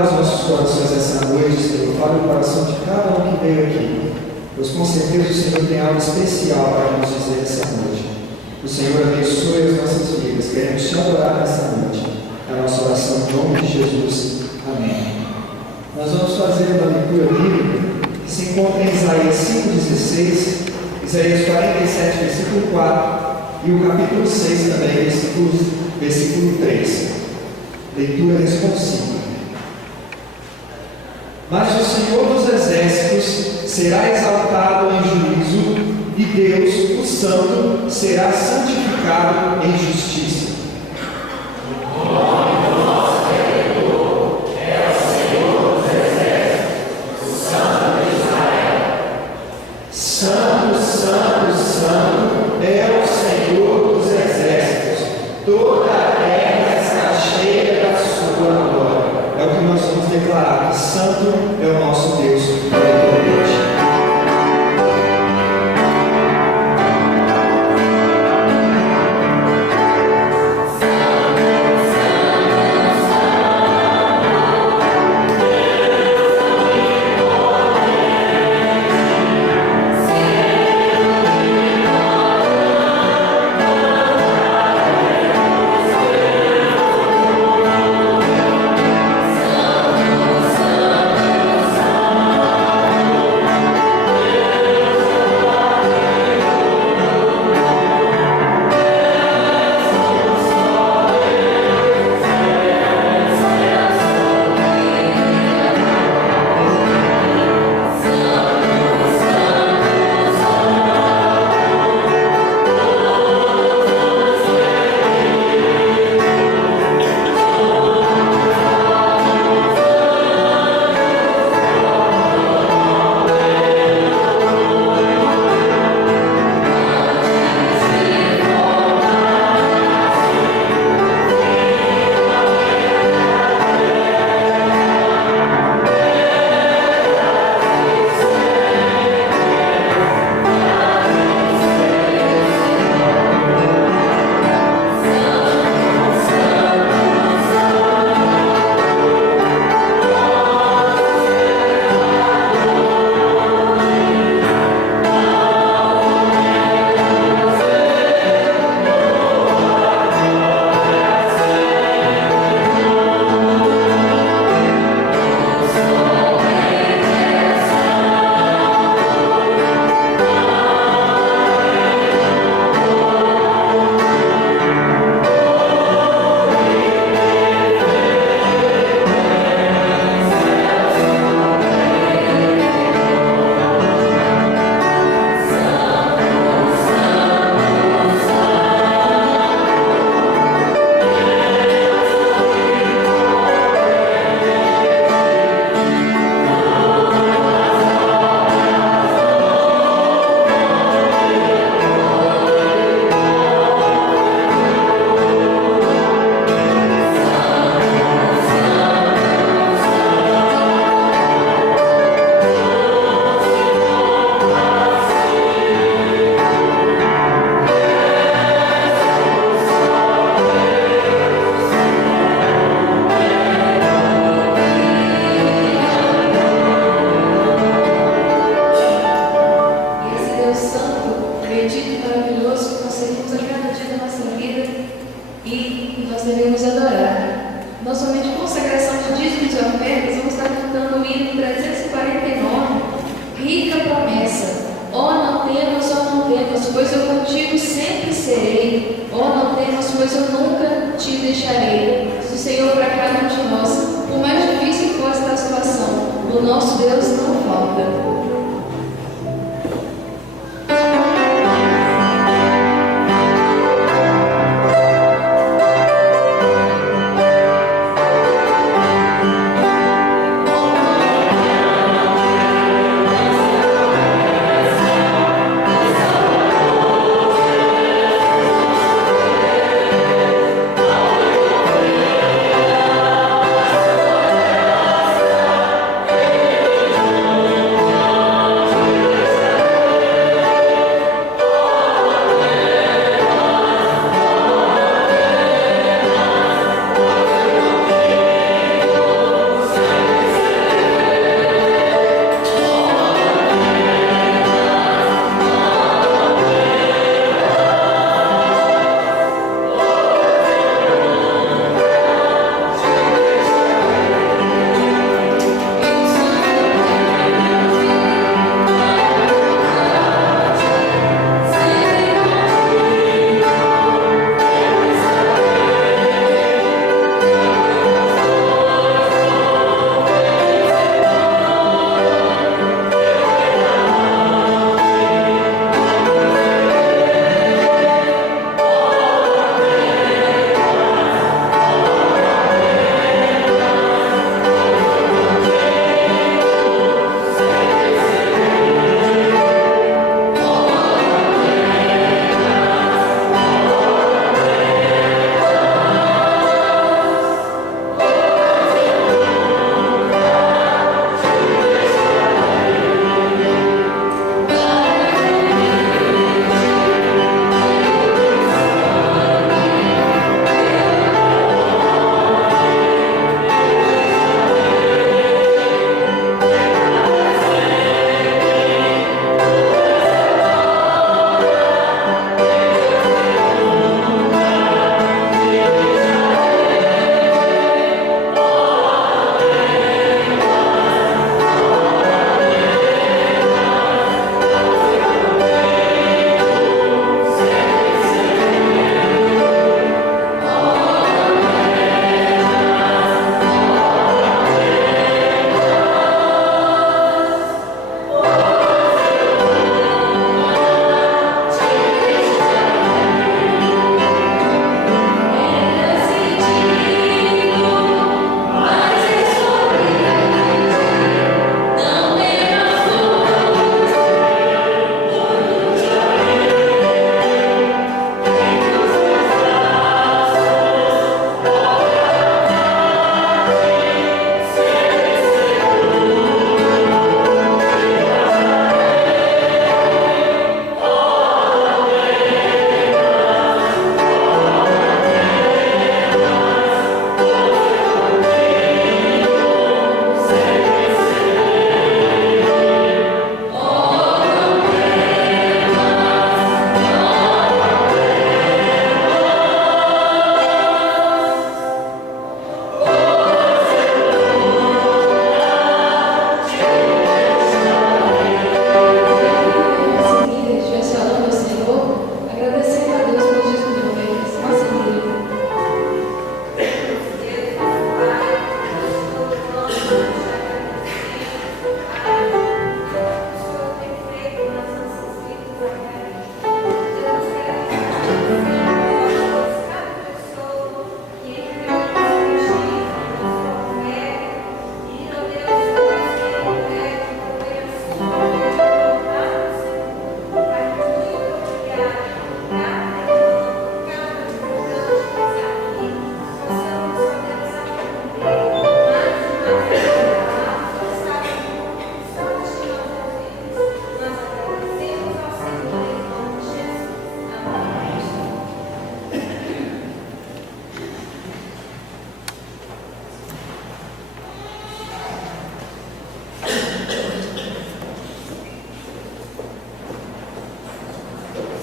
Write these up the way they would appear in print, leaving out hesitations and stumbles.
Fale aos nossos corações essa noite, Senhor. Fale o coração de cada um que veio aqui. Pois com certeza o Senhor tem algo especial para nos dizer essa noite. O Senhor abençoe as nossas vidas. Queremos te adorar nessa noite. É a nossa oração em nome de Jesus. Amém. Nós vamos fazer uma leitura bíblica que se encontra em Isaías 5,16, Isaías 47, versículo 4 e o capítulo 6 também, versículo 3. Leitura responsiva. Mas o Senhor dos Exércitos será exaltado em juízo, e Deus, o Santo, será santificado em justiça. O nome do nosso Redentor é o Senhor dos Exércitos, o Santo de Israel. Santo, Santo, Santo é o Senhor dos Exércitos. Toda a terra está cheia da sua glória. É o que nós vamos declarar, que Santo é o nosso Deus eternamente.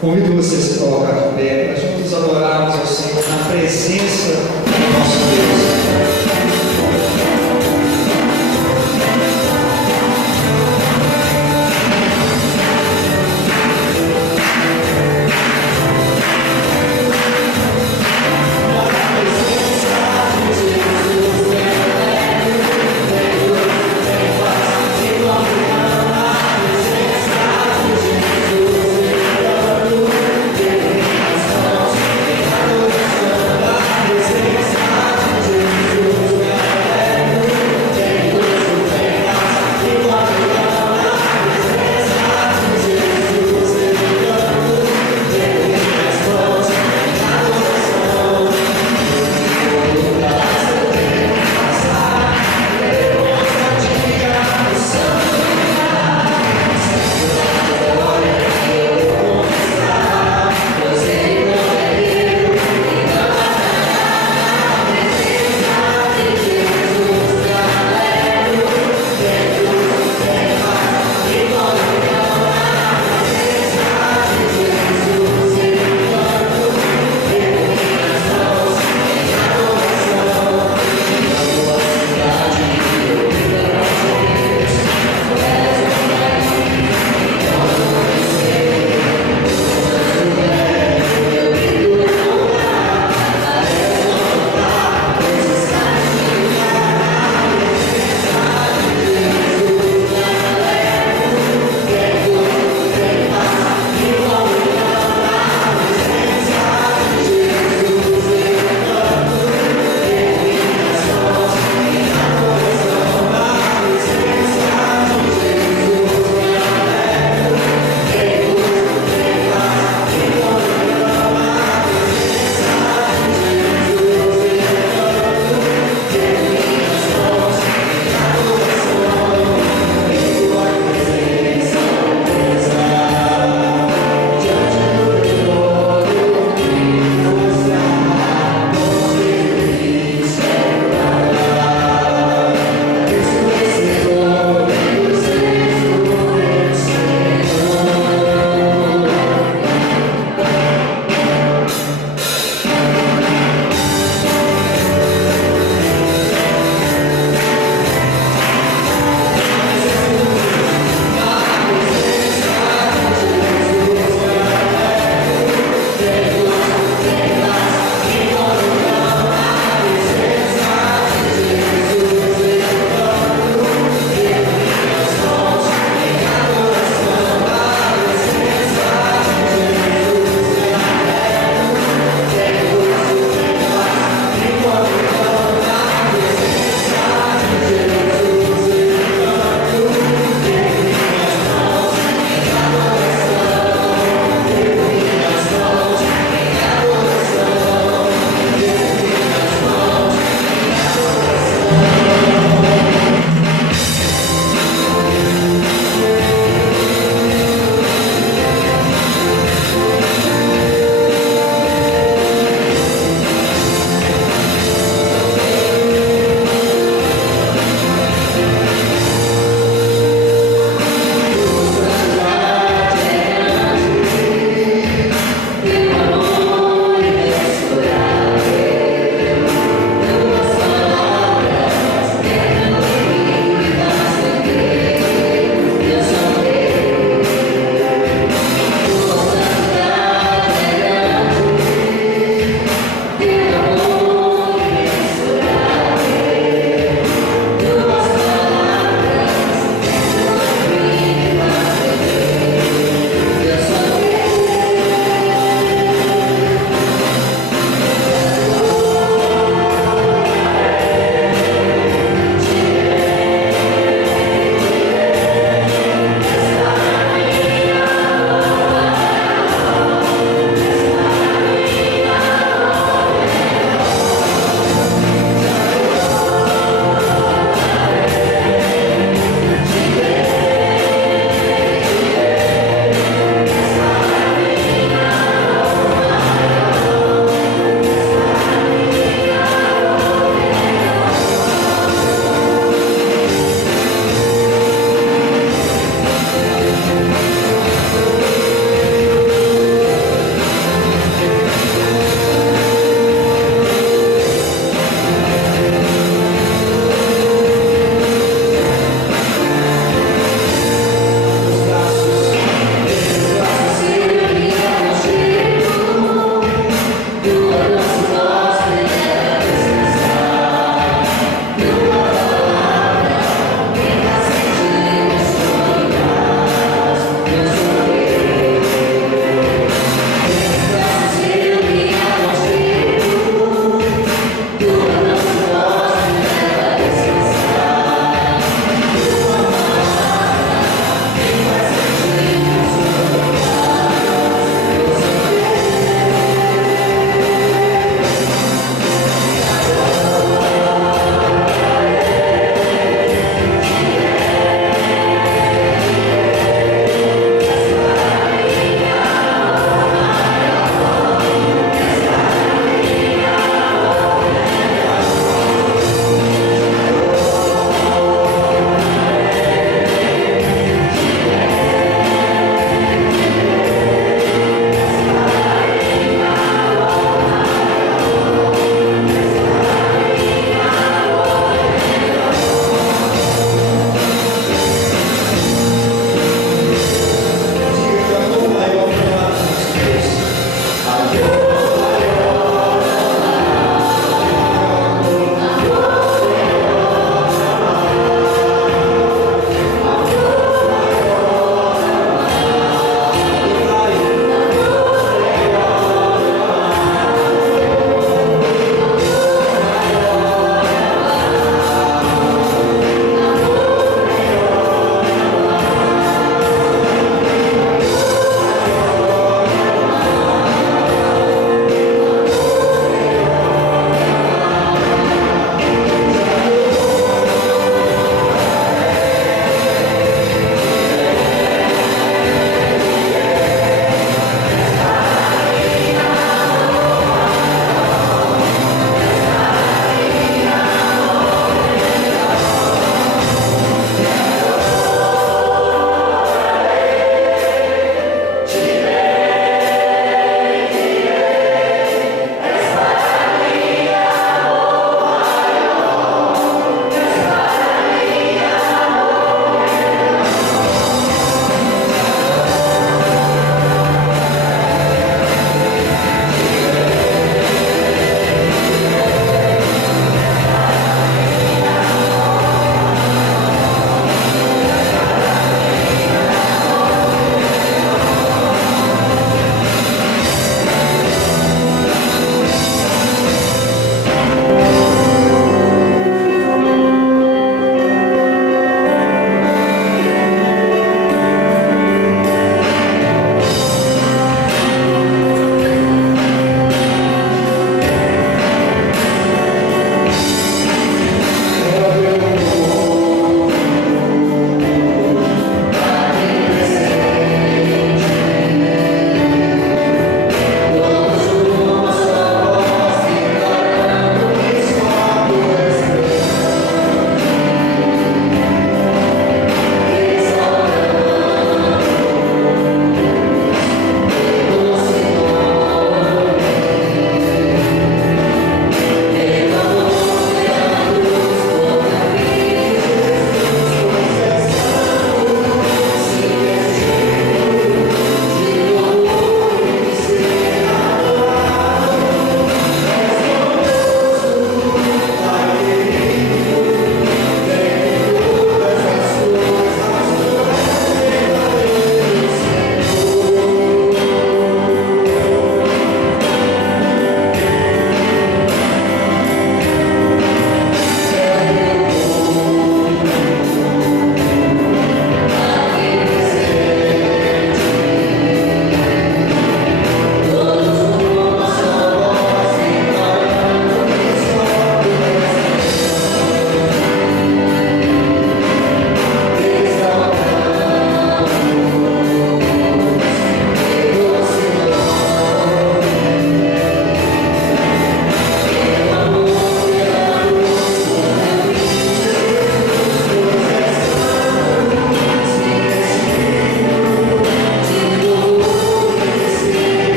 Convido você a se colocar de pé, nós vamos adorarmos ao Senhor na presença do nosso Deus. Presença de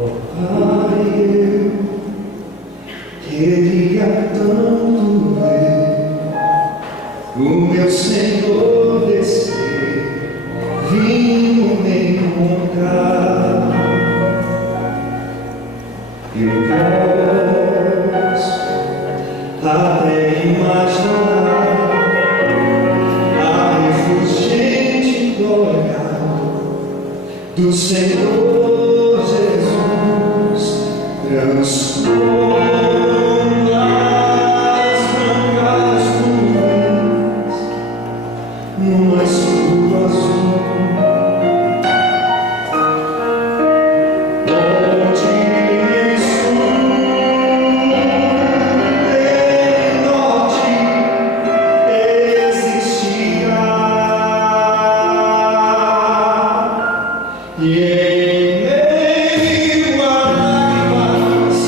Pai, eu queria tanto ver o meu Senhor descer, vindo me encontrar. Eu posso até imaginar a refulgente glória do Senhor Jesus transforma as brancas nuvens numa escuro azul. Onde nem sul nem norte existirá, e em meio a lágrimas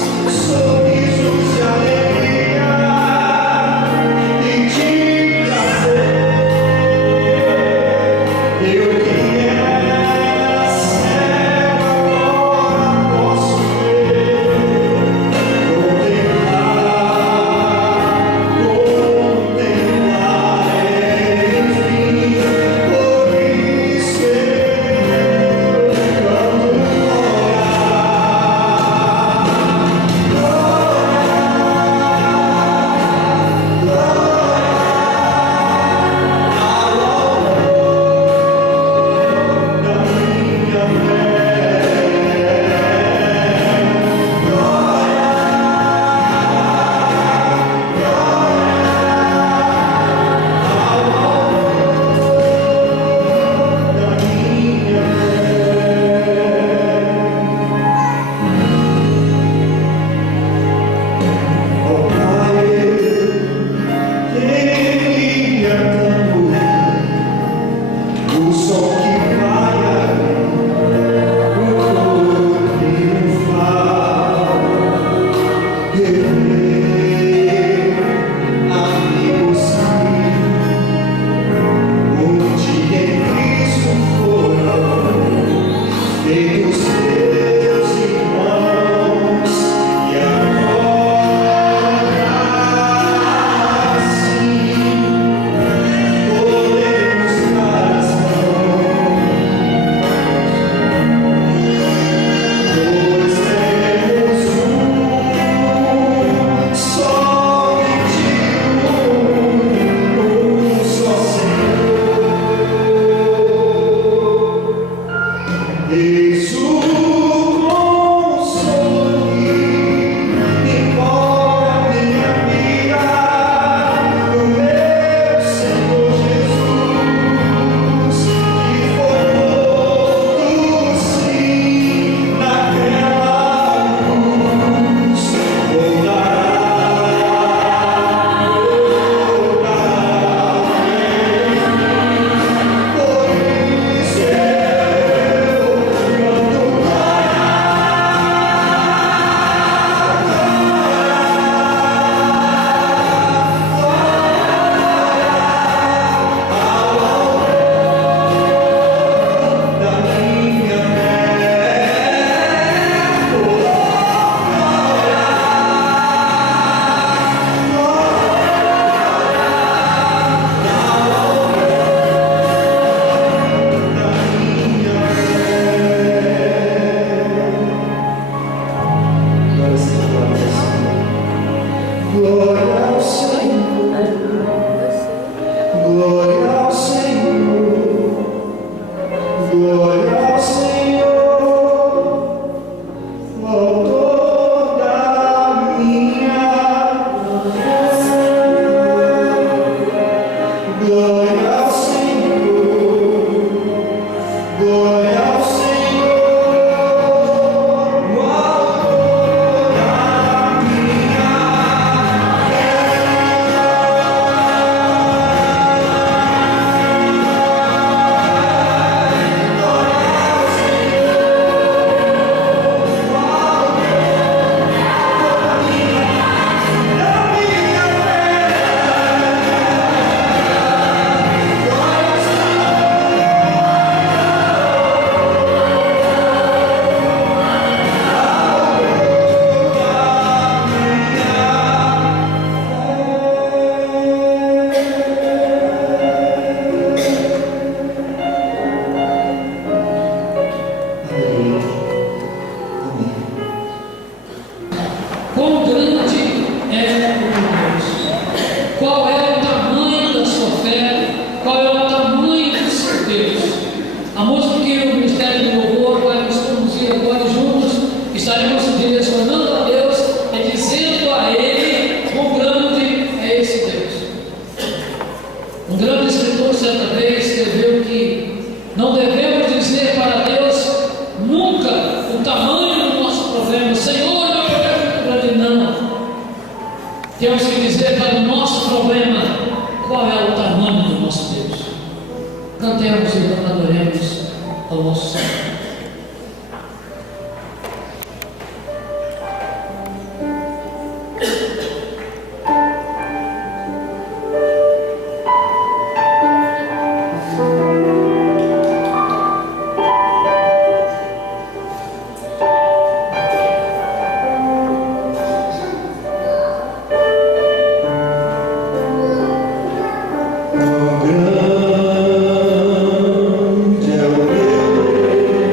Temos que dizer para o nosso problema qual é o tamanho do nosso Deus. Cantemos e adoremos ao nosso Senhor. Grande é o Deus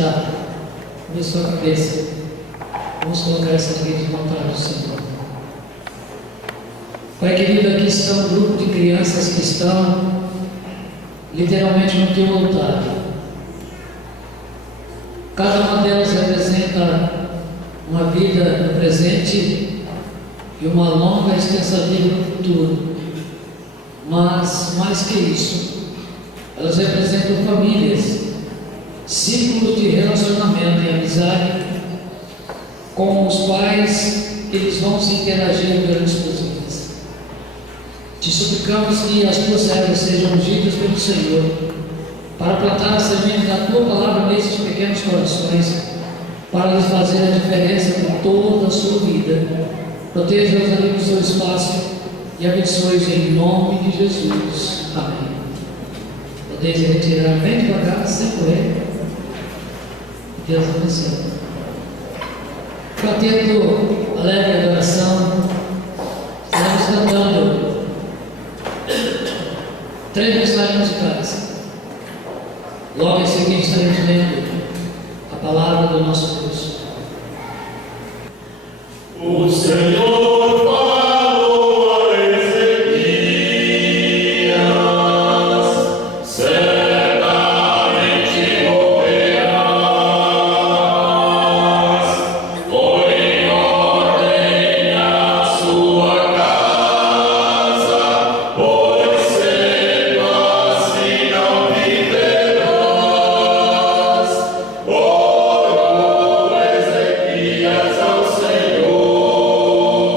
está, sobre sua cabeça. Vamos colocar essa vida no altar do Senhor. Pai querido, aqui está um grupo de crianças que estão literalmente no teu altar. Cada uma delas representa uma vida no presente e uma longa e extensa vida no futuro. Mas, mais que isso, elas representam famílias, círculos de relacionamento e amizade com os quais eles vão se interagir durante suas vidas. Te suplicamos que as tuas ervas sejam ungidas pelo Senhor para plantar a semente da tua palavra nesses pequenos corações, para lhes fazer a diferença em toda a sua vida. Proteja-os ali no seu espaço e abençoe-os em nome de Jesus. Amém. Podeis retirar bem devagar, sem correr. Deus abençoe. Quarteto alegre adoração. Estamos cantando 3 mensagens musicais. Logo em seguida estaremos lendo a palavra do nosso Deus. O Senhor falou a Ezequias, certamente morrerás. Põe em ordem a sua casa, pois cedo assim não viverás. Orou Ezequias ao Senhor.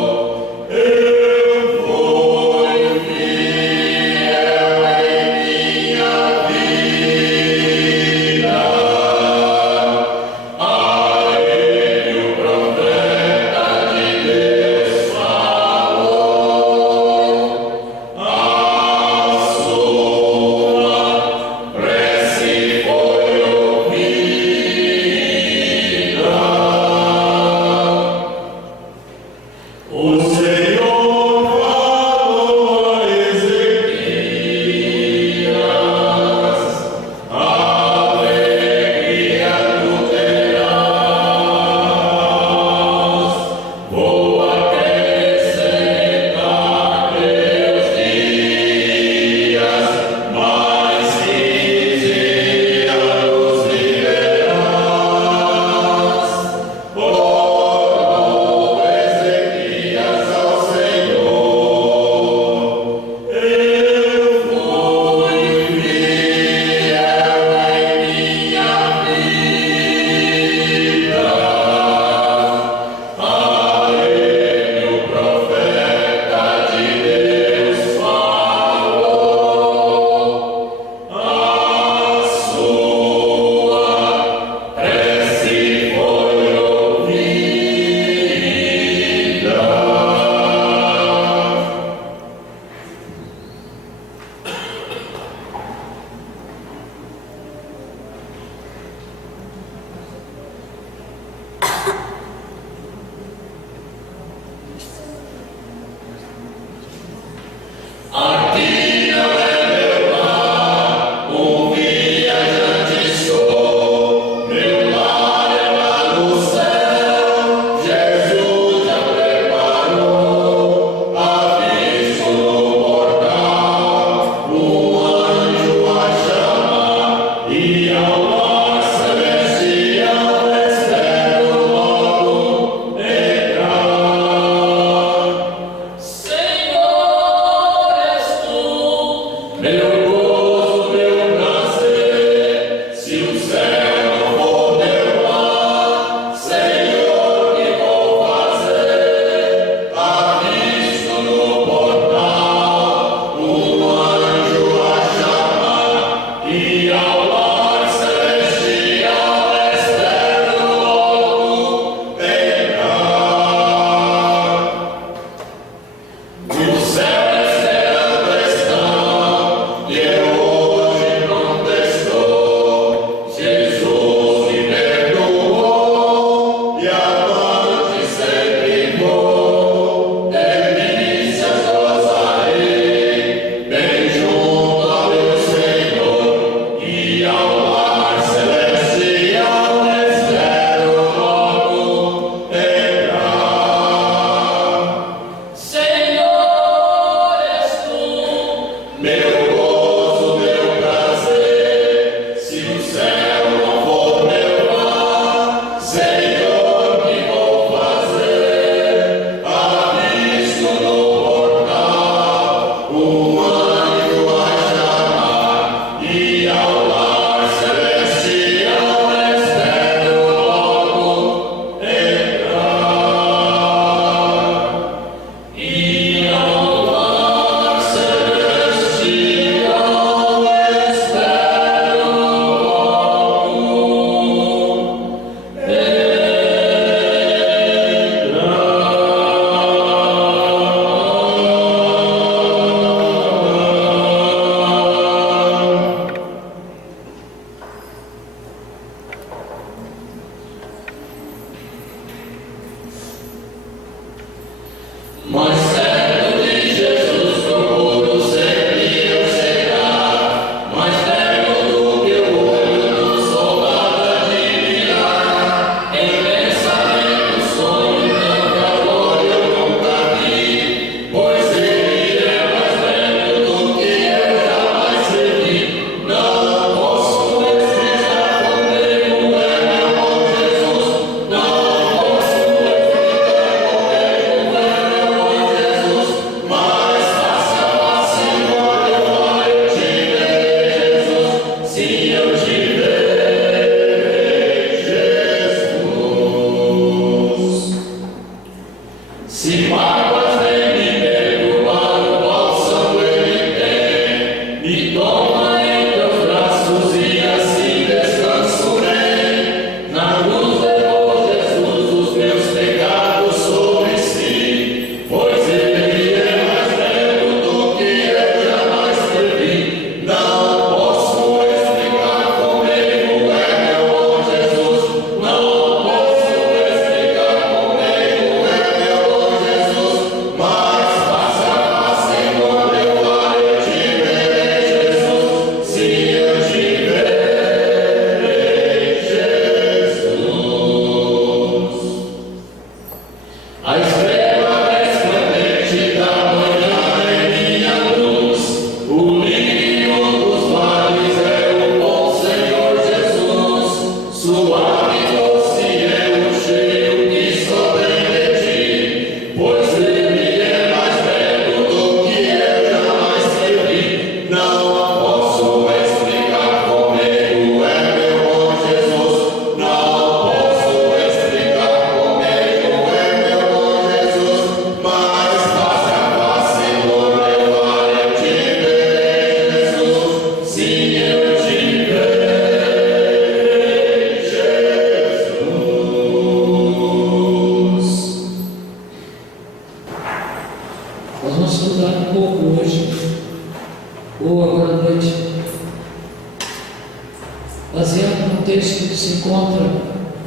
baseado no texto que se encontra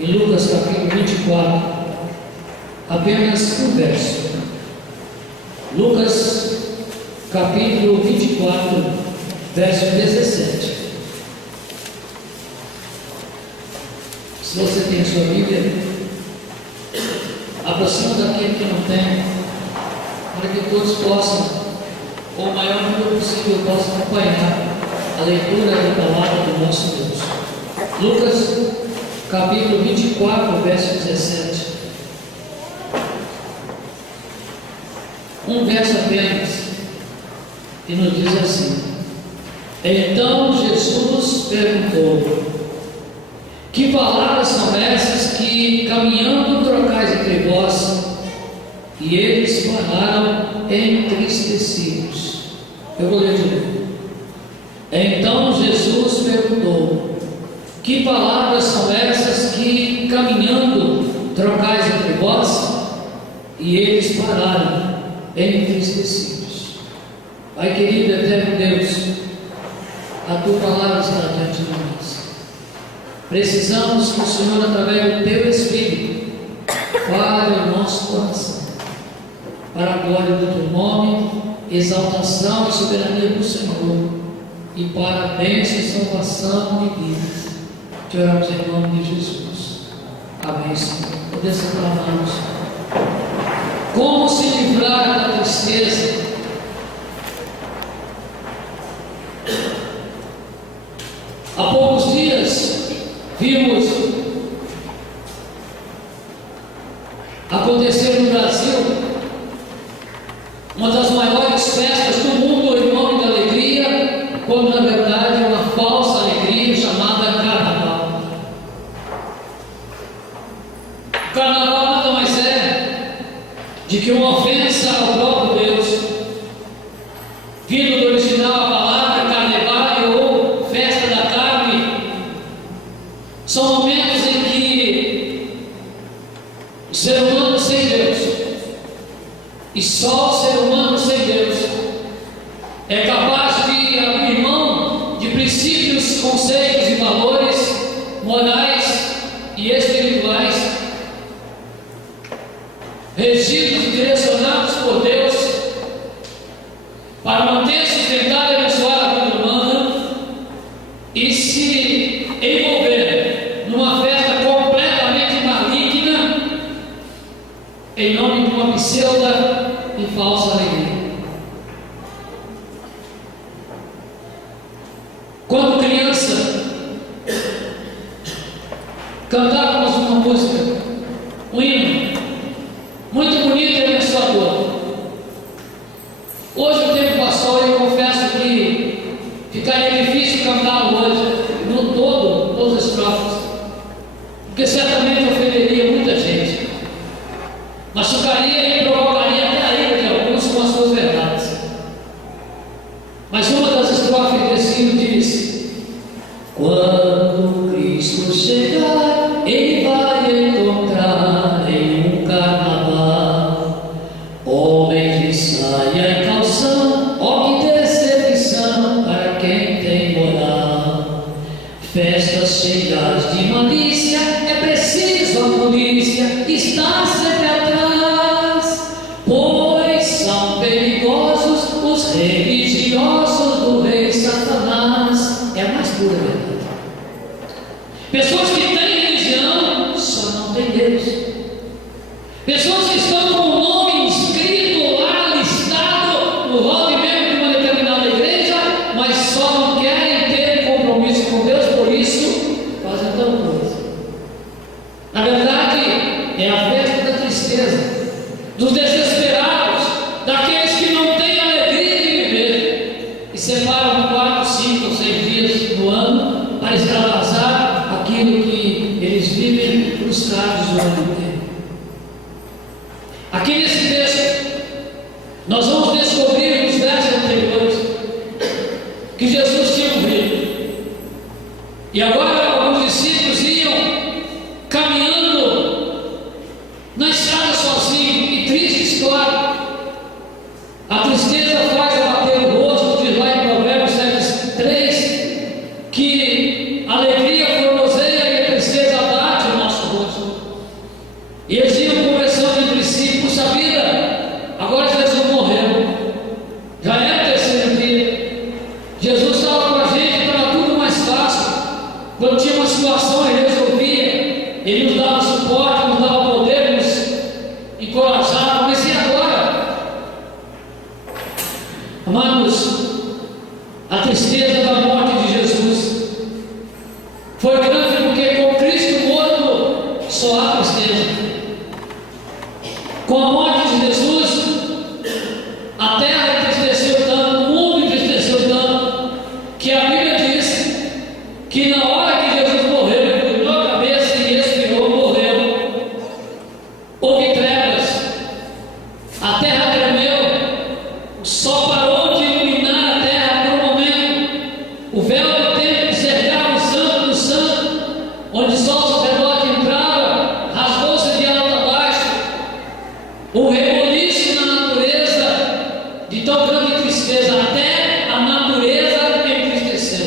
em Lucas capítulo 24, apenas um verso. Lucas capítulo 24, verso 17. Se você tem a sua Bíblia, aproxima daquele que não tem, para que todos possam, ou o maior número possível, possam acompanhar a leitura da palavra do nosso Deus. Lucas capítulo 24, verso 17. Um verso apenas, e nos diz assim: Então Jesus perguntou: Que palavras são essas que, caminhando, trocais entre vós? E eles pararam entristecidos. Eu vou ler de novo. Então Jesus perguntou: Que palavras são essas que, caminhando, trocais entre vós? E eles pararam entristecidos. Pai querido, eterno Deus, a tua palavra está diante de nós. Precisamos que o Senhor, através do teu Espírito, fale o nosso coração, para a glória do teu nome, exaltação e soberania do Senhor, e para a bênção e salvação de vidas. Te oramos em nome de Jesus. Amém, Senhor. Poder separarmos. Como se livrar da tristeza? Há poucos dias vimos acontecer no Brasil uma das maiores festas do mundo em nome da alegria, quando na verdade é uma falsa alegria chamada Carnaval. O Carnaval nada mais é de que uma ofensa ao próprio Deus, vindo do original a palavra carnevale ou festa da carne. São momentos em que o ser humano sem Deus, e só o ser humano sem Deus, é capaz de abrir mão de princípios, conceitos e valores morais e espirituais, regidos e direcionados por Deus, para manter sustentada e abençoada a vida humana, e se envolver numa festa completamente maligna, em nome de uma pseudo e falsa alegria. Quando criança, cantávamos uma música, um hino, muito bonito e abençoador. Hoje o tempo passou e eu confesso que ficaria difícil cantá-lo hoje, no todo, todas as estrofes, porque certamente ofenderia muita gente, machucaria e provocaria até a ira de alguns com as suas verdades. Mas uma das estrofes desse hino diz: Quando Cristo chegar, Ele vai encontrar em um carnaval homens de saia e calção. Oh, que decepção para quem tem moral! Festas cheias de malícia, é preciso a polícia estar sempre atrás, pois são perigosos os religiosos do rei Satanás. É a mais pura verdade. Pessoas que têm religião, só não têm Deus. Pessoas que estão com o nome inscrito lá, listado no rol de membro de uma determinada igreja, mas só não querem ter compromisso com Deus, por isso fazem tal coisa. Na verdade, é a festa da tristeza, dos desesperados, daqueles que não têm alegria de viver e separam 4, 5 ou 6 dias no ano para extravasar aquilo que eles vivem frustrados o ano inteiro. Aqui nesse texto, nós vamos descobrir nos versos anteriores que Jesus tinha morrido, e agora alguns discípulos iam caminhando na estrada sozinhos. E triste história. A tristeza faz abater o rosto, diz lá em Provérbios 7:3, que a alegria Quando tinha uma situação, Ele resolvia, Ele nos dava suporte, nos dava poder, nos encorajava. Mas e agora? Amados, a tristeza da morte de Jesus foi grande, porque com Cristo morto só há tristeza. Com a morte de Jesus, a terra entristeceu tanto, o mundo entristeceu tanto, que a Bíblia diz que na hora que Jesus morreu, Ele inclinou a cabeça e expirou, morreu. Houve trevas, a terra tremeu, o sol parou de iluminar a terra por um momento, o véu do templo cercava o santo do santo, onde só o sacerdote entrava, rasgou-se de alto a baixo. O reboliço na natureza de tão grande tristeza, até a natureza entristeceu.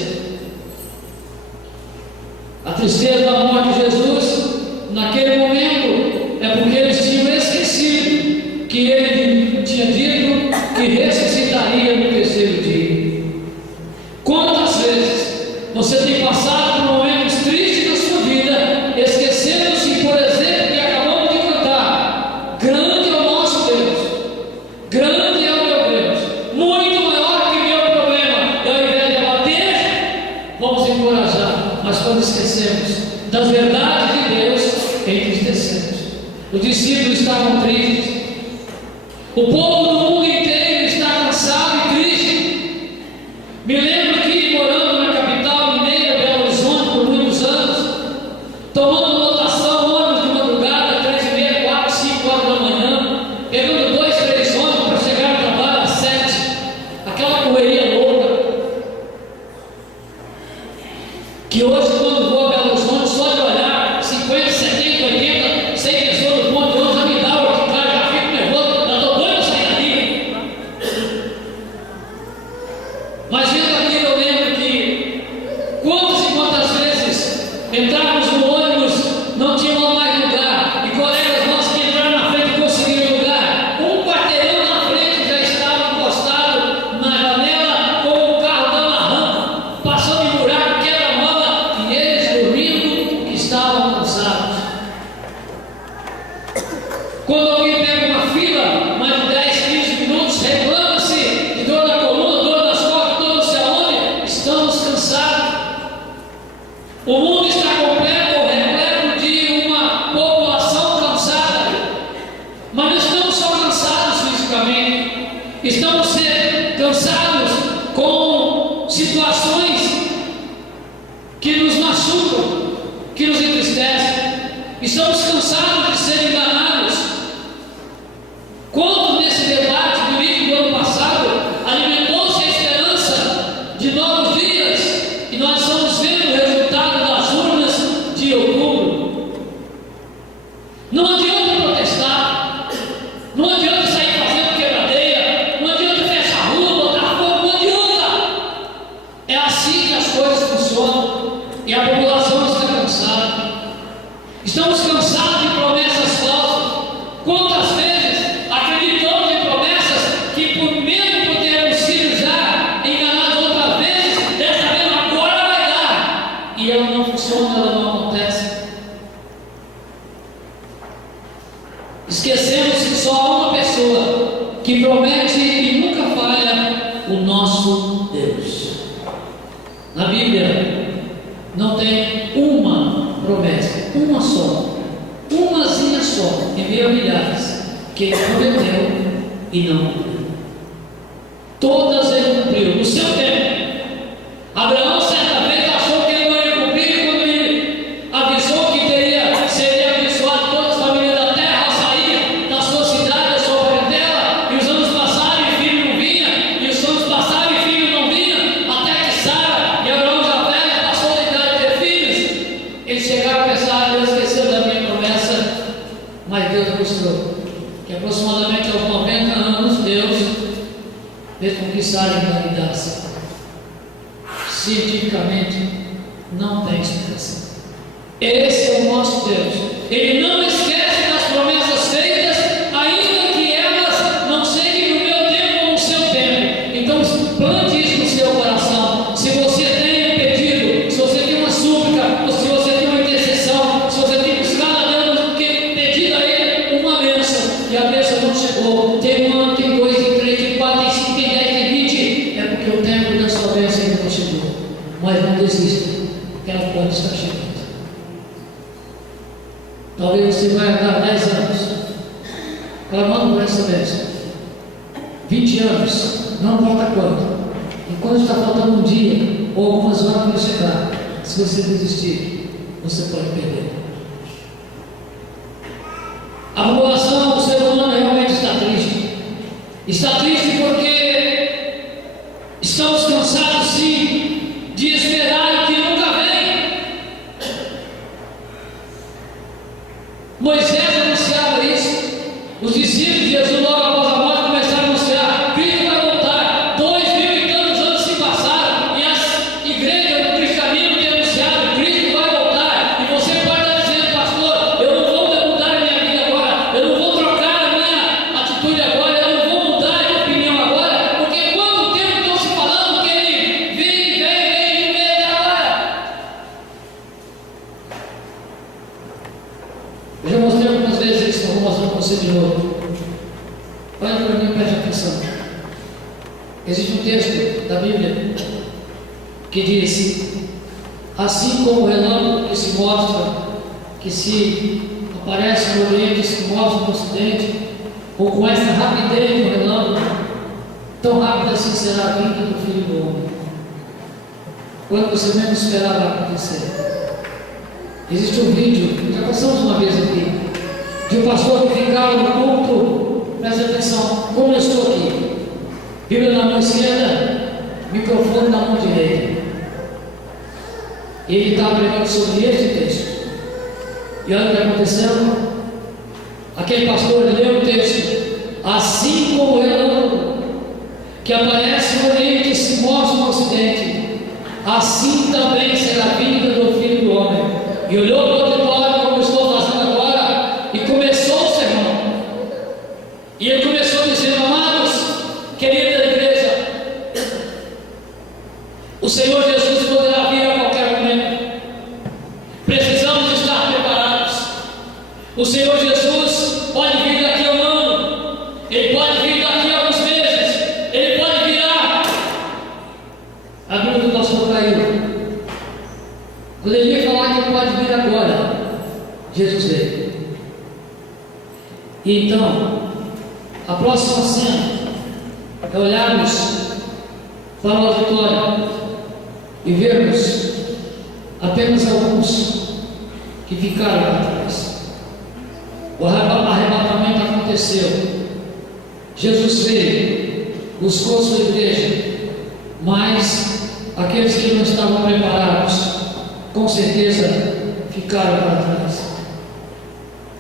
A tristeza da morte de Jesus, naquele momento, é porque eles tinham esquecido que Ele tinha dito que ressuscitaria no terceiro dia. Quantas vezes você tem passado por momentos tristes na sua vida, esquecendo-se, por exemplo, que acabamos de cantar: grande é o nosso Deus, grande é o meu Deus, muito maior que meu problema. E ao invés de abater, vamos encorajar. Mas quando esquecemos das verdades de Deus, entristecemos. Os discípulos estavam tristes, o povo do mundo inteiro está cansado e triste. Me lembro que, morando na capital mineira, Belo Horizonte, por muitos anos, tomando lotação, ônibus de madrugada, 3h30, 4, 5 horas da manhã, pegando 2, 3 ônibus para chegar no trabalho às 7, aquela correria louca, que hoje, quando vou a Belo Horizonte, só de olhar 50, 70, 80, 100 pessoas no ponto de ônibus, já me dá o que já fico nervoso, já estou doido para sair dali. Mas vendo aquilo, eu lembro que quantas e quantas vezes entrávamos no ônibus, não tinha mais lugar, e colegas nossos que entraram na frente e conseguiram lugar, um quarteirão na frente já estava encostado na janela, com o carro dando arranco, passando em buraco, quebra-mola, e eles dormindo, que estavam cansados. Quando alguém pega uma fila, mais de 10, 15 minutos, reclama-se de dor na coluna, dor nas costas, dor não sei aonde, estamos cansados. O mundo está repleto de uma população cansada, mas não estamos só cansados fisicamente, estamos cansados com situações que nos machucam, que nos entristecem. Estamos cansados de ser enganados. Quando nesse debate político do ano passado alimentou-se a esperança de novos dias, e nós estamos vendo o resultado das urnas de outubro. Não adianta protestar, não adianta sair fazendo quebradeira, não adianta fechar a rua, botar fogo, não adianta. É assim que as coisas funcionam, e a população está cansada. Estamos cansados de promessas falsas. Quantas vezes acreditamos em promessas que, por mesmo por termos sido já enganados outras vezes, dessa vez agora vai dar, e ela não funciona, ela não acontece. Esquecemos que só há uma pessoa que promete e nunca falha: o nosso Deus. Na Bíblia não tem uma promessa, uma só, umazinha só, em meio a milhares, que Ele prometeu e não cumpriu. Todas Ele cumpriu no seu tempo. Abraão certa vez achou que Ele não ia cumprir quando Ele avisou que seria abençoado todas as famílias da terra ao sair da sua cidade, da sua parentela, e os anos passaram e filho não vinha, e os anos passaram e filho não vinha, até que Sara e Abraão já velho passou da idade de ter filhos. Eles chegaram a pensar: Deus esqueceu da minha promessa. Mas Deus mostrou que aproximadamente aos 90 anos Deus fez com que Sara engravidasse. Cientificamente não tem explicação. Esse é o nosso Deus. Ele não esquece das promessas feitas, ainda que elas não sejam no meu tempo ou no seu tempo. Então plante isso no seu coração. Se você tem um pedido, se você tem uma súplica, ano está chegando. Talvez você vai andar 10 anos clamando por essa bênção. 20 anos, não importa quanto. Enquanto está faltando um dia ou algumas horas para chegar, se você desistir, você pode perder. A população, o ser humano realmente está triste. Está triste porque estamos cansados, sim, de esperar o que nunca vem. Moisés anunciava isso. Os discípulos de Jesus, logo após a morte, começaram a anunciar: Cristo vai voltar. 2000 e tantos anos se passaram e as igrejas do cristianismo têm anunciado: Cristo vai voltar. E você pode estar dizendo: pastor, eu não vou mudar a minha vida agora, eu não vou trocar a minha atitude agora, eu não vou mudar de opinião agora, porque quanto tempo estão se falando que ele vem agora? Eu já mostrei algumas vezes isso, vou mostrar para você de novo. Olha para mim e preste atenção. Existe um texto da Bíblia que diz: assim como o relâmpago que se mostra, que se aparece no Oriente, se mostra no Ocidente, ou com essa rapidez do relâmpago, tão rápida assim será a vinda do Filho do Homem. Quando você menos esperava acontecer. Existe um vídeo, já passamos uma vez aqui, de um pastor que ficava no culto, presta atenção, como eu estou aqui, Bíblia na mão esquerda, microfone na mão direita. E ele estava pregando sobre este texto. E olha o que aconteceu. Aquele pastor leu o texto: assim como o relâmpago que aparece no Oriente e se mostra no Ocidente, assim também será a vinda do Filho do Homem. E olhou para o auditório, como estou fazendo agora, e começou o sermão. E ele começou dizendo: amados, querida igreja, o Senhor Jesus poderá vir a qualquer momento. Precisamos estar preparados. O Senhor Jesus pode vir daqui a um ano, Ele pode vir daqui a alguns meses, Ele pode virar. A Bíblia do pastor caiu. Quando ele ia falar que ele pode vir agora, Jesus veio. E então, a próxima cena é olharmos para o auditório e vermos apenas alguns que ficaram para trás. O arrebatamento aconteceu. Jesus veio, buscou sua igreja, mas aqueles que não estavam preparados, com certeza ficaram para trás.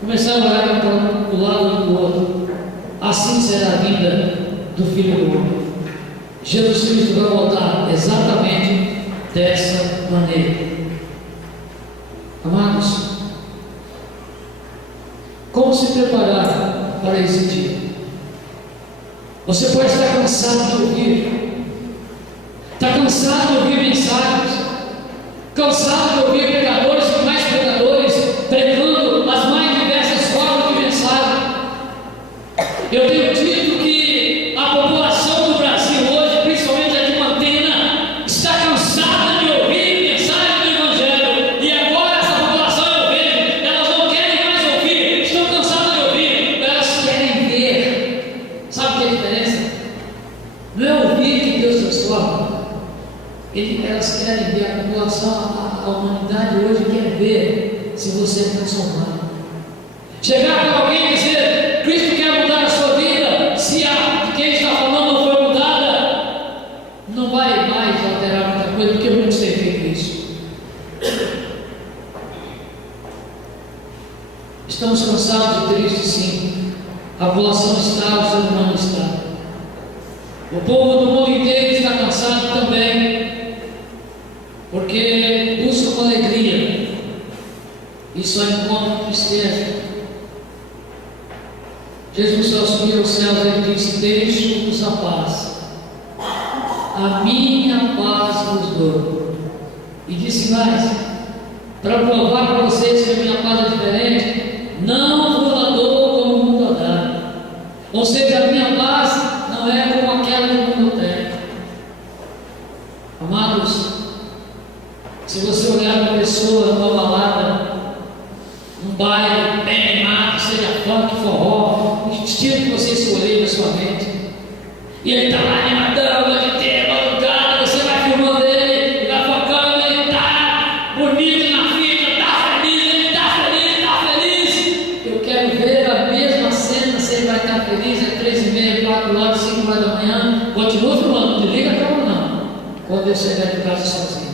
Começaram a olhar para o lado um do outro. Assim será a vinda do Filho do Homem. Jesus Cristo vai voltar exatamente dessa maneira. Amados, como se preparar para esse dia? Você pode estar cansado de ouvir, está cansado de ouvir mensagens, cansado de ouvir pregadores e mais pregadores pregando as mais diversas formas de mensagem. Eu tenho dito que a população do Brasil hoje, principalmente a de Mantena, está cansada de ouvir mensagem do Evangelho. E agora essa população, eu vejo, elas não querem mais ouvir, estão cansadas de ouvir, elas querem ver. Sabe o que é a diferença? Não é ouvir que Deus transforma. Elas querem ver, a população, a humanidade hoje quer ver se você é transformado. Chegar para alguém e dizer: Cristo quer mudar a sua vida, se a de quem está falando não foi mudada, não vai mais alterar muita coisa, porque muitos têm feito isso. Estamos cansados e tristes, sim. A população está, o ser humano está. O povo do mundo inteiro está cansado também, porque busca uma alegria e só encontra tristeza. Jesus, ao subir aos céus, ele disse: deixo-vos a paz, a minha paz vos dou. E disse mais: para provar para vocês que a minha paz é diferente, não vos a dou como o mundo a dá. Ou seja, a minha paz não é como aquela que o mundo tem. Amados, se você olhar uma pessoa numa balada, num baile bem animado, seja funk, forró, o estilo que você escolher na sua mente, e ele está lá animadão, de ter, madrugada, você vai filmando ele, vai focando, ele está bonito na fita, está feliz, ele está feliz. Eu quero ver a mesma cena, se ele vai estar feliz, é 3h30, 4 horas, 5 horas da manhã, continua filmando, não desliga a câmera não, quando eu chegar em casa sozinho.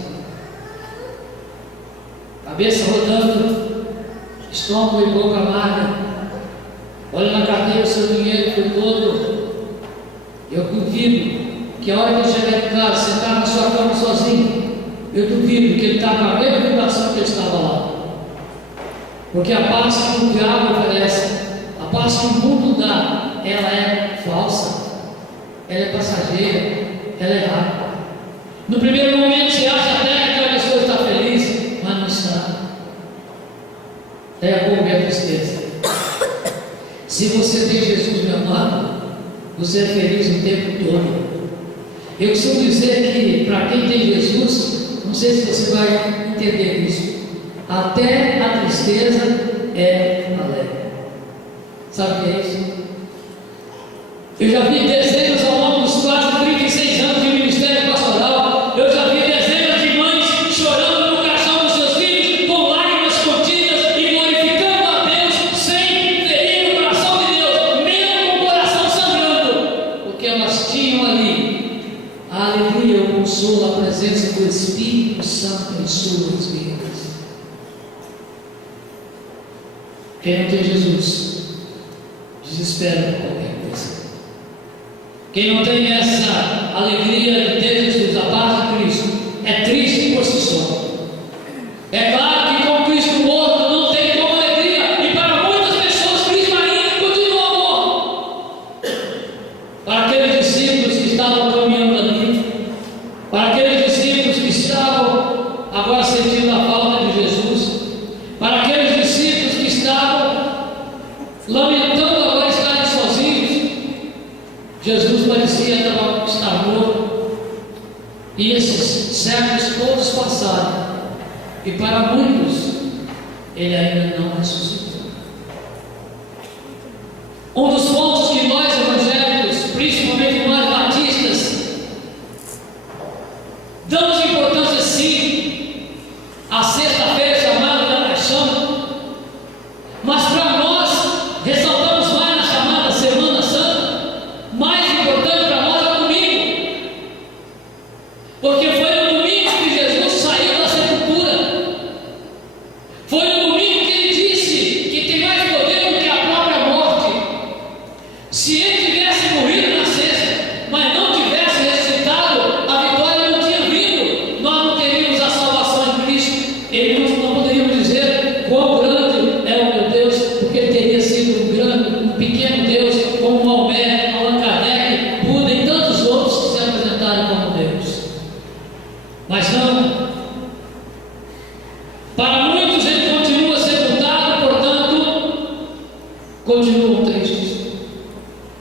Cabeça rodando, estômago e boca amarga, olha na carteira, o seu dinheiro foi todo. Eu duvido que a hora que ele chegar em casa, sentar na sua cama sozinho, eu duvido que ele está com a mesma vibração que ele estava lá. Porque a paz que o diabo oferece, a paz que o mundo dá, ela é falsa, ela é passageira, ela é rápida. No primeiro momento você acha até que a pessoa está feliz, mas não está. É a culpa e a tristeza. Se você tem Jesus, meu amado, você é feliz o tempo todo. Eu costumo dizer que para quem tem Jesus, não sei se você vai entender isso, até a tristeza é alegre. Sabe o que é isso? Eu já vi dezenas ao longo dos quase 36 anos de ministério pastoral, eu já vi dezenas de mães chorando no coração dos seus filhos, com lágrimas contidas e glorificando a Deus, sem ferir o coração de Deus, mesmo com o coração sangrando, porque elas tinham ali a alegria, o consolo, a presença do Espírito Santo em suas vidas. Quem não tem Jesus, desespera por qualquer coisa. Quem não tem essa alegria de ter Jesus, a paz de Cristo, é triste por si só. É claro que com Cristo morto não tem como alegria, e para muitas pessoas Cristo ainda continua morto. Para aqueles discípulos que estavam caminhando ali, para aqueles discípulos que estavam agora sentindo a falta de Jesus, para aqueles discípulos que estavam lamentando agora estarem sozinhos, Jesus parecia estar morto. E esses séculos todos passaram, e para muitos ele ainda não ressuscitou. Um dos pontos que nós evangélicos, principalmente nós batistas, damos importância sim à sexta-feira chamada da Paixão, mas para nós ressaltamos mais na chamada Semana Santa. Mais importante para nós é o domingo, porque foi no domingo que Jesus saiu da sepultura, foi no domingo que ele disse que tem mais poder do que a própria morte. Se ele tivesse morrido na sexta, mas não tivesse ressuscitado, a vitória não tinha vindo, nós não teríamos a salvação em Cristo. Ele não poderíamos dizer quão grande é o meu Deus, porque ele teria sido um grande, um pequeno Deus, como Maomé, Allan Kardec, Buda e tantos outros que se apresentaram como Deus. Mas não. Para muitos ele continua sepultado, portanto, continuam tristes.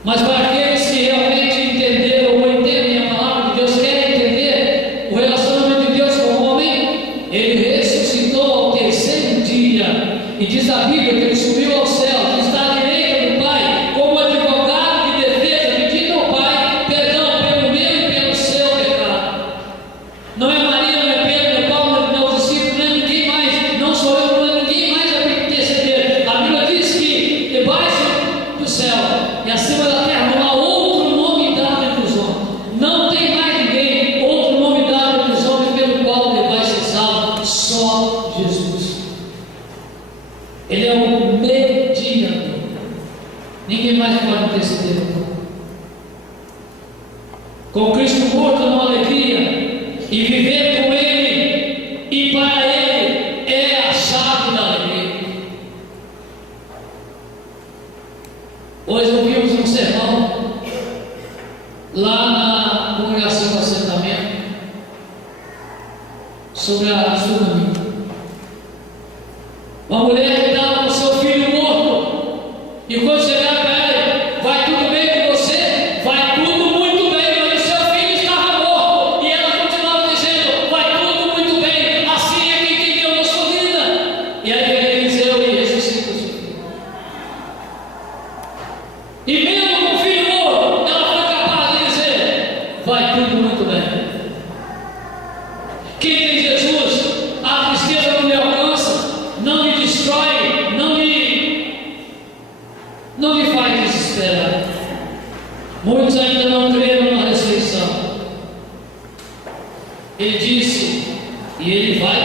Mas para aqueles que realmente entenderam ou entendem a palavra de Deus, querem entender o relacionamento de Deus com o homem, ele ressuscitou ao terceiro dia. E diz a Bíblia que ele subiu ao céu, que está à direita do Pai, como advogado de defesa, pedindo ao Pai perdão pelo meu e pelo seu pecado. Não é Maria, não é Pedro, não é Paulo, não é os discípulos, não é ninguém mais, não sou eu, não é ninguém mais a interceder. A Bíblia diz que debaixo do céu e acima da terra não há outro nome dado entre os homens. Não tem mais ninguém, outro nome dado entre os homens pelo qual devais ser salvo, só Jesus. Ele é o mediador. Ninguém mais pode interceder. Com Cristo morto numa alegria, e viver com Ele e para Ele é a chave da alegria. Hoje ouvimos um sermão lá na congregação do assentamento sobre a tsunami. Uma mulher que estava com seu filho morto, e quando chegaram para ela, vai tudo bem com você? Vai tudo muito bem, mas o seu filho estava morto, e ela continuava dizendo, vai tudo muito bem, assim é que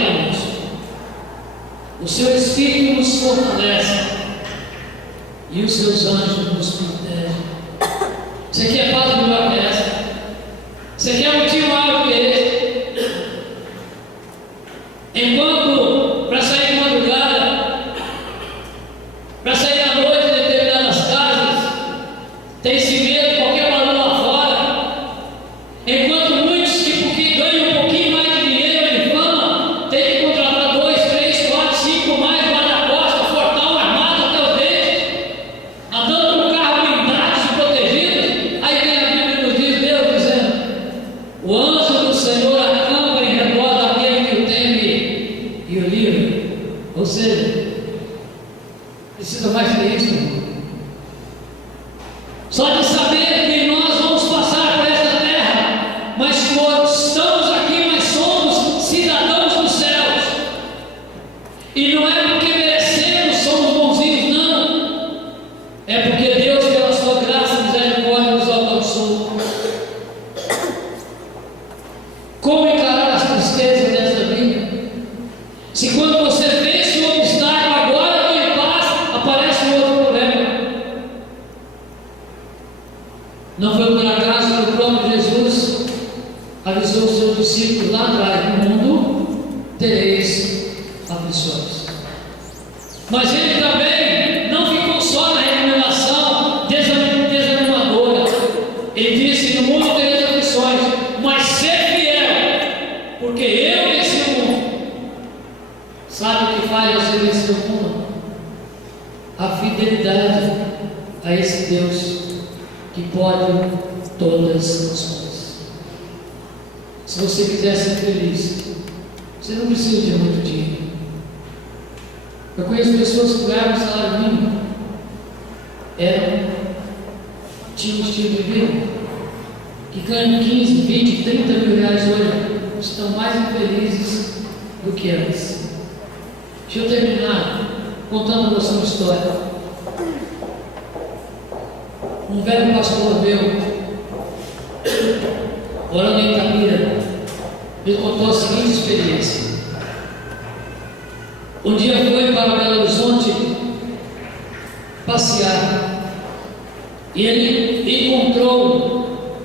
apoia-nos. O seu Espírito nos fortalece e os seus anjos nos protegem. Você quer paz melhor que essa? Você quer um motivo maior que esse? Enquanto para sair de madrugada, para sair à noite em determinadas casas, tem-se medo de qualquer barulho lá fora. Enquanto muitos que ganham um pouquinho mais de dinheiro e fama, tem que contratar 2, 3, 4, 5 mais guarda-costas, fortão armado até os dentes, andando com carro blindados e protegidos. Aí vem a Bíblia e nos diz, Deus dizendo: o anjo do Senhor acampa em redor daquele que o teme e o livra. Ou seja, precisa mais que isso, irmão. Só de saber que nós vamos passar por esta terra, mas estamos aqui, mas somos cidadãos dos céus. E não é porque merecemos, somos bonzinhos, não. É porque Deus, pela sua graça e misericórdia, nos alcançou. Como encarar as tristezas desta vida? Se quando você vence o obstáculo, agora em paz, aparece um outro problema. Não foi por acaso que o próprio Jesus avisou os seus discípulos lá atrás: no mundo tereis aflições. Mas ele também não ficou só na recomendação desanimadora. Ele disse: no mundo tereis aflições, mas ser fiel, porque eu venci o mundo. Sabe o que faz você vencer o mundo? A fidelidade a esse Deus que pode todas as coisas. Se você quiser ser feliz, você não precisa de muito dinheiro. Eu conheço pessoas que ganharam um salário mínimo, tinham um estilo de vida, que ganham 15, 20, 30 mil reais hoje, estão mais infelizes do que antes. Deixa eu terminar contando a nossa história. Um velho pastor meu, morando em Itapira, me contou a seguinte experiência. Um dia foi para Belo Horizonte passear e ele encontrou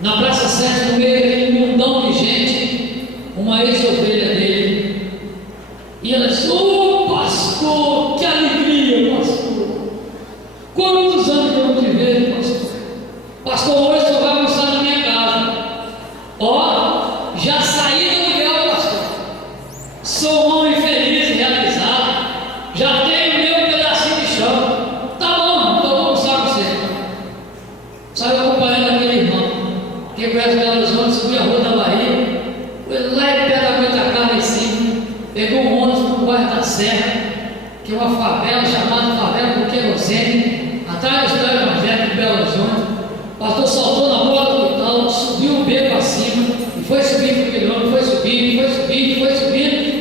na Praça 7, no meio daquele mundão de gente, uma ex-ovelha dele. E ela disse: ô pastor, que alegria, pastor! Quantos anos que eu não te vejo, pastor? Pastor, hoje só vai almoçar na minha casa. Ó, já saí do aluguel, pastor. Sou um homem feliz e realizado. Já tenho meu pedacinho de chão. Tá bom, então vou almoçar com você. Saiu acompanhando aquele irmão. Quem conhece Belo Horizonte, subiu a rua da Bahia, foi lá e pega a muita carne em cima, pegou um ônibus para o bairro da Serra, que é uma favela chamada Favela do Querosene, atrás do Estado Evangélico de Belo Horizonte. O pastor saltou na porta do quintal, subiu o beco acima, e foi subindo o quilômetro, foi subindo,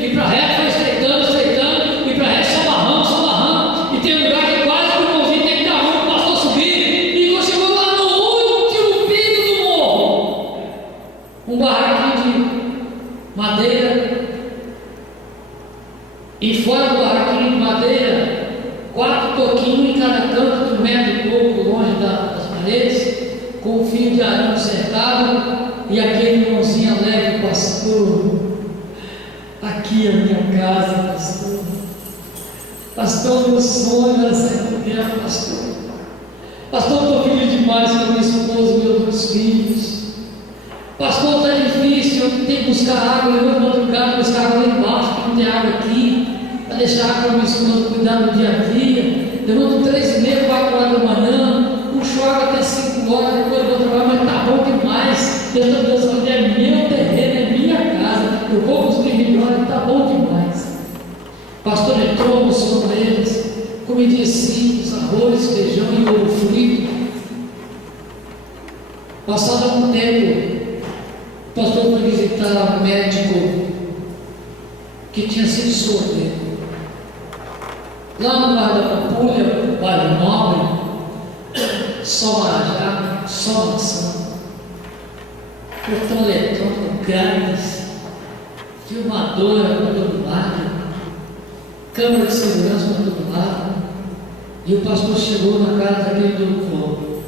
e para reto foi estreitando, e para reto só barrando, e tem um lugar que quase que o irmãozinho tem que dar mão para o pastor subir, e quando chegou lá no último pico do morro, um barraquinho de madeira, e fora do barraquinho de madeira, 4 toquinhos em cada canto, de 1 metro e pouco longe das paredes, com um fio de arame cercado, e aquele irmãozinho alegre: pastor, aqui é a minha casa, pastor. Pastor, meu sonho era sair do guerra, pastor. Pastor, estou feliz demais com a minha esposa e meus 2 filhos. Pastor, está difícil, eu tenho que buscar água, eu vou para outro lugar buscar água lá embaixo, porque não tem água aqui, para deixar a água para minha esposa cuidar no dia a dia. Levanto 3h30, 4 horas da manhã, puxo água até 5 horas, depois eu vou trabalhar, mas está bom demais. Deus está pensando que é meu terreno, é minha casa, eu vou para os milhões, está bom demais. O pastor entrou, almoçou com eles, comidinha simples, arroz, feijão e ovo frito. Passado um tempo, o pastor foi visitar um médico que tinha sido sorteiro. Lá no bairro da Pampulha, bairro nobre, só marajá, só maçã, portão eletrônico grandes, filmadora para todo lado, câmera de segurança para todo lado. E o pastor chegou na casa daquele doutor.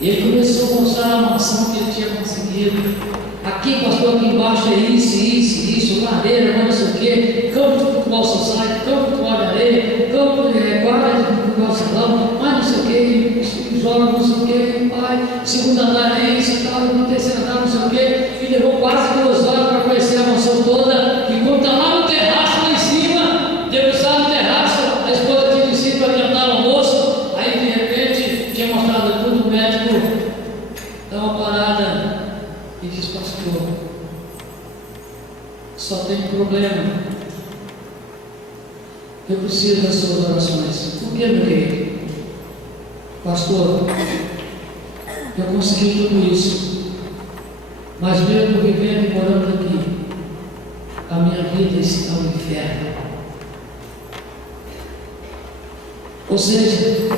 E ele começou a mostrar a mansão que ele tinha conseguido. Aqui, pastor, aqui embaixo é isso, lareira, não sei o quê, campo de futebol society, campo de futebol de areia, campo de quadra de futebol salão, mas não sei o quê, joga não sei o quê, pai, segundo andar é isso e tal, no terceiro andar não sei o quê, e levou quase 2 horas para conhecer a mansão toda, e quando está lá no terraço, lá em cima, debruçado no terraço, a esposa tinha descido para adiantar o almoço, aí de repente tinha mostrado tudo, o médico dá uma parada e diz: pastor, só tem problema, eu preciso das suas orações. Por que, meu querido? Pastor, eu consegui tudo isso, mas mesmo vivendo e morando aqui, a minha vida está no inferno. Ou seja,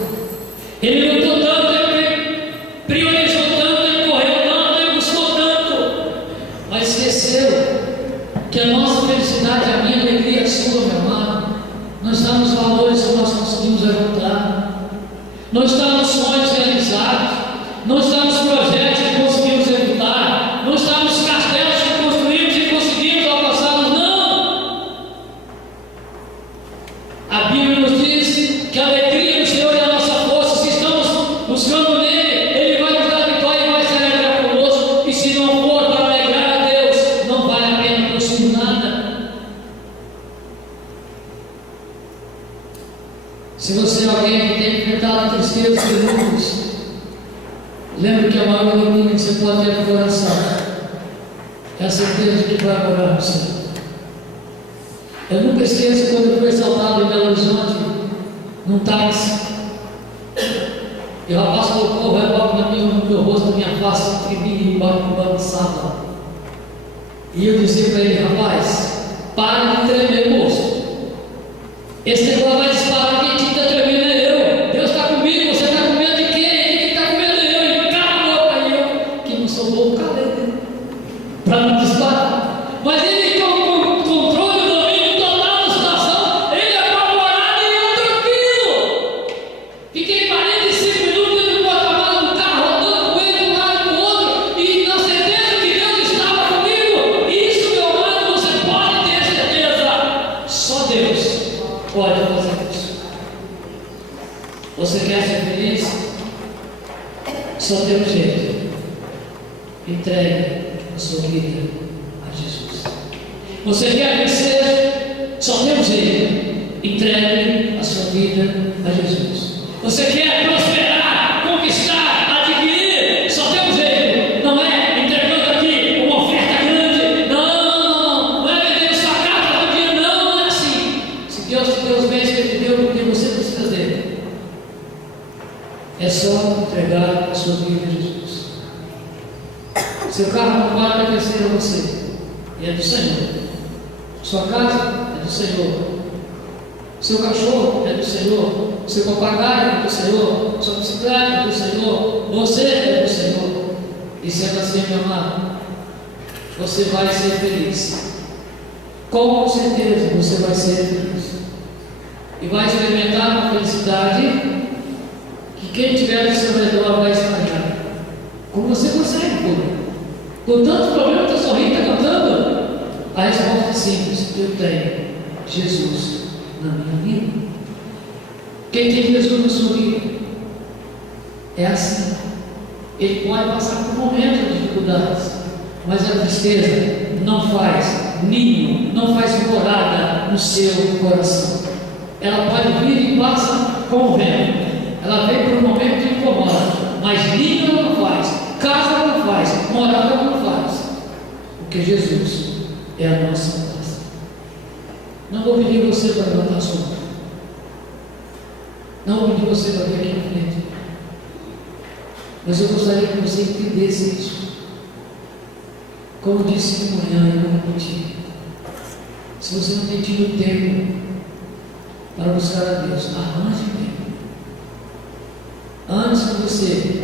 ele lutou tanto, ele priorizou tanto, ele correu tanto, ele buscou tanto, mas esqueceu que a nossa felicidade, a minha alegria, a sua, meu amado, não está nos valores que nós conseguimos levantar, não está nos sonhos realizados, não está nos projetos que conseguimos executar, não está nos castelos que construímos e conseguimos alcançá-los, não! A Bíblia nos diz que a alegria do Senhor é a nossa força. Se estamos buscando nele, ele vai nos dar vitória e vai se alegrar conosco, e se não for para alegrar a Deus, não vale a pena construir nada. Se você é alguém que tem enfrentado tristeza e lutas, lembre que a maior alegria que você pode ter no coração é a certeza de que vai morar no céu. Eu nunca esqueço quando eu fui assaltado em Belo Horizonte, num táxi, e o rapaz colocou o revólver no meu rosto, na minha face, tremia e balançava. E eu dizia para ele: rapaz, para de tremer, moço. Esse negócio vai disparar, quem está tremendo é eu. Deus está comigo, você está com medo de quem? Quem está com medo é eu. E calma, para eu, que não sou bom, calei, para não disparar. Mas ele com controle, domínio total da situação, ele é apavorado e eu tranquilo. Fiquei 45 minutos dentro do porta-malas do carro, rodando com ele de um lado e do outro, e na certeza que Deus estava comigo. Isso, meu amado, você pode ter certeza. Só Deus pode fazer isso. Você quer ser feliz? Só tem um jeito: entregue a sua vida a Jesus. Você quer vencer? Só tem um jeito: entregue a sua vida a Jesus. Você quer prosperar, conquistar, adquirir? Só tem um jeito: não é entregando aqui uma oferta grande, não é vendendo sua casa por dinheiro, não é assim. Se Deus te deu os bens que Ele te deu, porque você precisa dele, é só entregar a sua vida a Jesus. Seu carro não vai pertencer a você, e é do Senhor. Sua casa é do Senhor. Seu cachorro é do Senhor. Seu papagaio é do Senhor. Sua bicicleta é do Senhor. Você é do Senhor. E sendo assim, meu amado, você vai ser feliz. Com certeza você vai ser feliz. E vai experimentar uma felicidade que quem estiver ao seu redor vai estranhar. Como você consegue, pô? Com tantos problemas, está sorrindo, está cantando? A resposta é simples: eu tenho Jesus na minha vida. Quem tem Jesus na sua vida é assim. Ele pode passar por momentos de dificuldades, mas a tristeza não faz ninho, não faz morada no seu coração. Ela pode vir e passa com o vento. Ela vem por um momento e incomoda, mas ninho ela não faz, casa ela não faz, morada ela não faz, porque Jesus é a nossa casa. Não vou pedir você para levantar a sua mão. Não vou pedir você para vir aqui na frente. Mas eu gostaria que você entendesse isso. Como disse de manhã e como repeti, se você não tem tido tempo para buscar a Deus, arranje tempo. Antes que você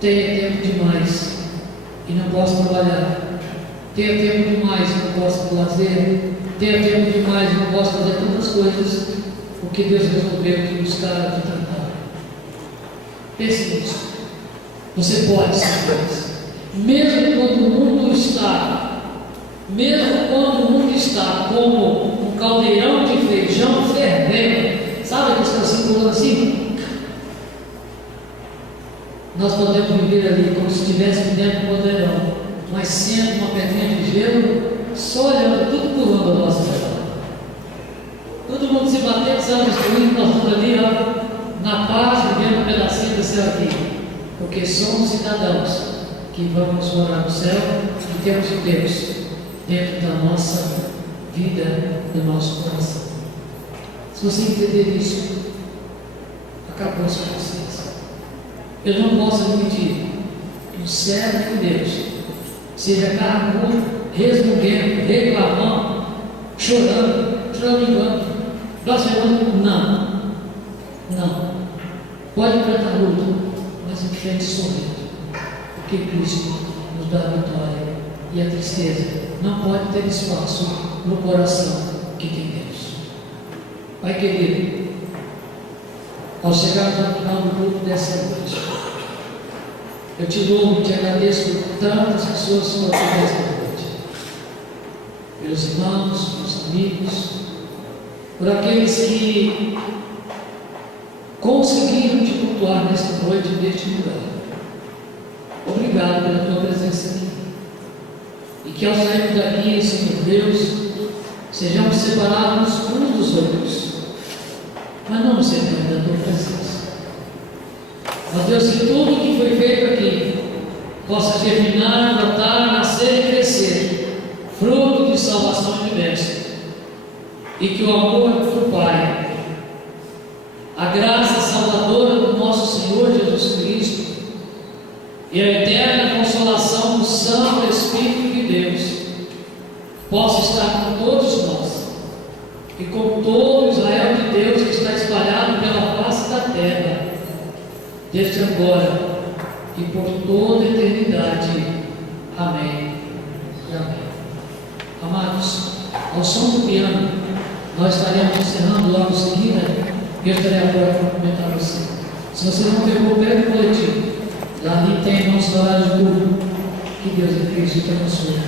tenha tempo demais e não possa trabalhar, tenha tempo demais e não possa do lazer, tenha tempo demais e não possa fazer tantas coisas, porque Deus resolveu que buscar de tratar. Pense nisso. Você pode ser feliz. Mesmo quando o mundo está como um caldeirão de feijão fervendo, sabe aqueles que estão circulando assim? Nós podemos viver ali como se estivéssemos dentro do caldeirão, mas sendo uma pedrinha de gelo, só olhando tudo pulando a nossa vida. Todo mundo se batendo, céu destruindo, nós estamos ali, ó, na paz, vivendo um pedacinho do céu aqui, porque somos cidadãos que vamos morar no céu e temos o Deus dentro da nossa vida, do nosso coração. Se você entender isso, acabou a sua consciência. Eu não posso admitir que o servo de Deus seja carro resmungando, reclamando, chorando, choramingando, blasfemando. Não. Pode enfrentar luta, mas enfrente sorrindo, porque Cristo nos dá a vitória e a tristeza não pode ter espaço no coração que tem Deus. Pai querido, ao chegarmos ao final do culto dessa noite, eu te louvo e te agradeço por tantas pessoas que estão aqui nesta noite, pelos irmãos, pelos amigos, por aqueles que conseguiram te cultuar nesta noite, neste lugar. Obrigado pela tua presença aqui. E que ao sairmos daqui, Senhor Deus, sejamos separados uns dos outros, mas não nos separemos da tua presença. Ó Deus, que tudo que foi feito aqui possa germinar, brotar, nascer e crescer, fruto de salvação e de bênção. E que o amor do Pai, a graça salvadora do nosso Senhor Jesus Cristo e a eterna consolação do Santo Espírito de Deus possa estar com todos nós e com todo o Israel de Deus que está espalhado pela face da terra, desde agora e por toda a eternidade. Amém e amém. Amados, ao som do piano, nós estaremos encerrando logo em seguida. Eu estarei agora para comentar você. Se você não pegou o pé do coletivo, ali tem nosso horário de culto. Que Deus em Cristo te abençoe.